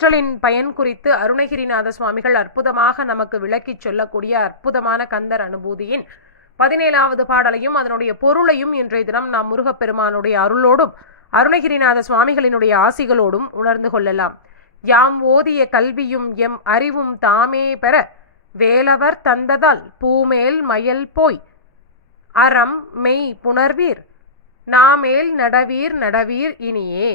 கற்றலின் பயன் குறித்து அருணகிரிநாத சுவாமிகள் அற்புதமாக நமக்கு விளக்கி சொல்லக்கூடிய அற்புதமான கந்தர் அனுபூதியின் 17வது பாடலையும் அதனுடைய பொருளையும் இன்றைய தினம் நாம் முருகப்பெருமானுடைய அருளோடும் அருணகிரிநாத சுவாமிகளினுடைய ஆசிகளோடும் உணர்ந்து கொள்ளலாம். யாம் ஓதிய கல்வியும் எம் அறிவும் தாமே பெற வேலவர் தந்ததால் பூமேல் மயல் போய் அறம் மெய் புணர்வீர் நாமேல் நடவீர் நடவீர் இனியே.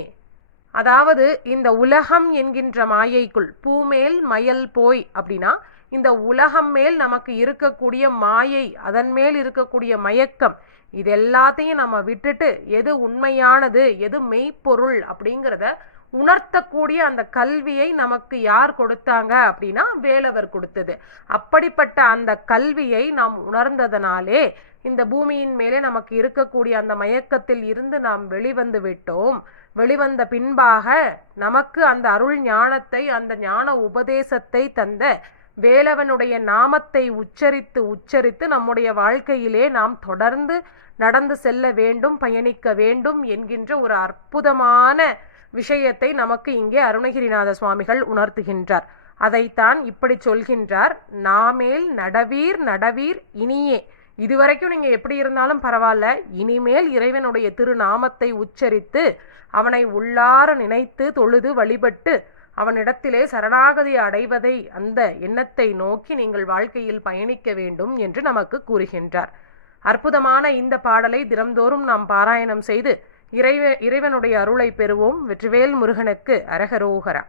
அதாவது இந்த உலகம் என்கின்ற மாயைக்குள் பூமேல் மயல் போய் அப்படின்னா இந்த உலகம் மேல் நமக்கு இருக்கக்கூடிய மாயை, அதன் மேல் இருக்கக்கூடிய மயக்கம், இது எல்லாத்தையும் நம்ம விட்டுட்டு எது உண்மையானது எது மெய்ப்பொருள் அப்படிங்கிறத உணர்த்தக்கூடிய அந்த கல்வியை நமக்கு யார் கொடுத்தாங்க அப்படின்னா வேலவர் கொடுத்தது. அப்படிப்பட்ட அந்த கல்வியை நாம் உணர்ந்ததனாலே இந்த பூமியின் மேலே நமக்கு இருக்கக்கூடிய அந்த மயக்கத்தில் இருந்து நாம் வெளிவந்து விட்டோம். வெளிவந்த பின்பாக நமக்கு அந்த அருள் ஞானத்தை, அந்த ஞான உபதேசத்தை தந்த வேலவனுடைய நாமத்தை உச்சரித்து உச்சரித்து நம்முடைய வாழ்க்கையிலே நாம் தொடர்ந்து நடந்து செல்ல வேண்டும், பயணிக்க வேண்டும் என்கின்ற ஒரு அற்புதமான விஷயத்தை நமக்கு இங்கே அருணகிரிநாத சுவாமிகள் உணர்த்துகின்றார். அதைத்தான் இப்படி சொல்கின்றார். நாமேல் நடவீர் நடவீர் இனியே. இதுவரைக்கும் நீங்க எப்படி இருந்தாலும் பரவாயில்ல, இனிமேல் இறைவனுடைய திருநாமத்தை உச்சரித்து அவனை உள்ளார நினைத்து தொழுது வழிபட்டு அவனிடத்திலே சரணாகதி அடைவதை, அந்த எண்ணத்தை நோக்கி நீங்கள் வாழ்க்கையில் பயணிக்க வேண்டும் என்று நமக்கு கூறுகின்றார். அற்புதமான இந்த பாடலை தினம்தோறும் நாம் பாராயணம் செய்து இறைவனுடைய அருளை பெறுவோம். வெற்றிவேல் முருகனுக்கு அரகரோகரா.